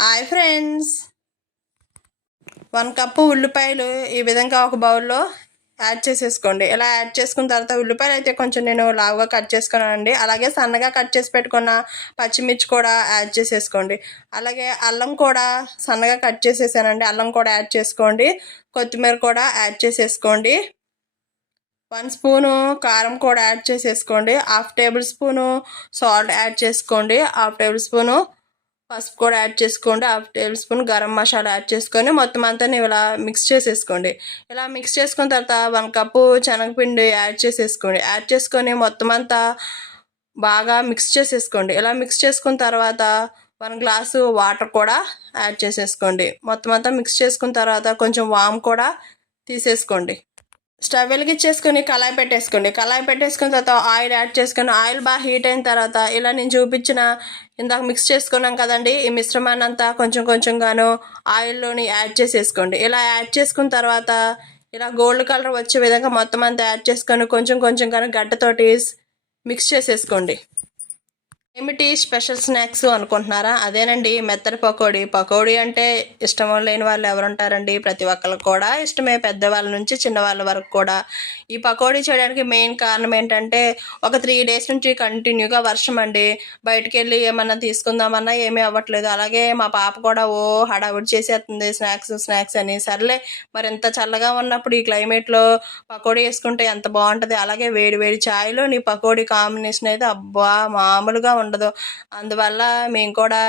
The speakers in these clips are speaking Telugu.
Hi friends. వన్ కప్పు ఉల్లిపాయలు ఈ విధంగా ఒక బౌల్లో యాడ్ చేసేసుకోండి. ఇలా యాడ్ చేసుకున్న తర్వాత ఉల్లిపాయలు అయితే కొంచెం నేను లావుగా కట్ చేసుకున్నానండి. అలాగే సన్నగా కట్ చేసి పెట్టుకున్న పచ్చిమిర్చి కూడా యాడ్ చేసేసుకోండి. అలాగే అల్లం కూడా సన్నగా కట్ చేసేసానండి. అల్లం కూడా యాడ్ చేసుకోండి. కొత్తిమీర కూడా యాడ్ చేసేసుకోండి. వన్ స్పూను కారం కూడా యాడ్ చేసేసుకోండి. Half tablespoon salt add చేసుకోండి. హాఫ్ టేబుల్ స్పూను పసుపు కూడా యాడ్ చేసుకోండి. Half tablespoon garam masala add చేసుకొని మొత్తం అంతా ఇలా మిక్స్ చేసేసుకోండి. ఇలా మిక్స్ చేసుకున్న తర్వాత వన్ కప్పు శనగపిండి యాడ్ చేసేసుకోండి. యాడ్ చేసుకొని మొత్తం అంతా బాగా మిక్స్ చేసేసుకోండి. ఇలా మిక్స్ చేసుకున్న తర్వాత వన్ గ్లాసు వాటర్ కూడా యాడ్ చేసేసుకోండి. మొత్తం అంతా మిక్స్ చేసుకున్న తర్వాత కొంచెం వామ్ కూడా తీసేసుకోండి. స్టవ్ వెలిగించేసుకొని కళాయి పెట్టేసుకోండి. కళాయి పెట్టేసుకున్న తర్వాత ఆయిల్ యాడ్ చేసుకుని ఆయిల్ బాగా హీట్ అయిన తర్వాత ఇలా నేను చూపించిన ఇందాక మిక్స్ చేసుకున్నాం కదండి ఈ మిశ్రమాన్ని అంతా కొంచెం కొంచెంగాను ఆయిల్లోని యాడ్ చేసేసుకోండి. ఇలా యాడ్ చేసుకున్న తర్వాత ఇలా గోల్డ్ కలర్ వచ్చే విధంగా మొత్తం అంతా యాడ్ చేసుకొని కొంచెం కొంచెం కానీ గడ్డతోటి మిక్స్ చేసేసుకోండి. ఏమిటి స్పెషల్ స్నాక్స్ అనుకుంటున్నారా? అదేనండి మెత్తడి పకోడీ. పకోడీ అంటే ఇష్టం లేని వాళ్ళు ఎవరుంటారండి? ప్రతి ఒక్కరికి కూడా ఇష్టమే. పెద్దవాళ్ళ నుంచి చిన్నవాళ్ళ వరకు కూడా. ఈ పకోడీ చేయడానికి మెయిన్ కారణం ఏంటంటే ఒక త్రీ డేస్ నుంచి కంటిన్యూగా వర్షం అండి. బయటకు వెళ్ళి ఏమన్నా తీసుకుందామన్నా ఏమీ అవ్వట్లేదు. అలాగే మా పాప కూడా ఓ హడావుడి చేసేస్తుంది స్నాక్స్ స్నాక్స్ అని. సర్లే మరి ఎంత చల్లగా ఉన్నప్పుడు ఈ క్లైమేట్లో పకోడీ వేసుకుంటే ఎంత బాగుంటుంది? అలాగే వేడి వేడి ఛాయ్లో నీ పకోడీ కాంబినేషన్ అయితే అబ్బా మామూలుగా ఉండదు. అందువల్ల మేము కూడా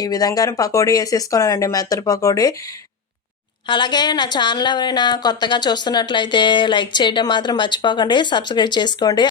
ఈ విధంగా పకోడీ వేసేసుకున్నానండి మెత్తడి పకోడీ. అలాగే నా ఛానల్ ఎవరైనా కొత్తగా చూస్తున్నట్లయితే లైక్ చేయడం మాత్రం మర్చిపోకండి సబ్స్క్రైబ్ చేసుకోండి.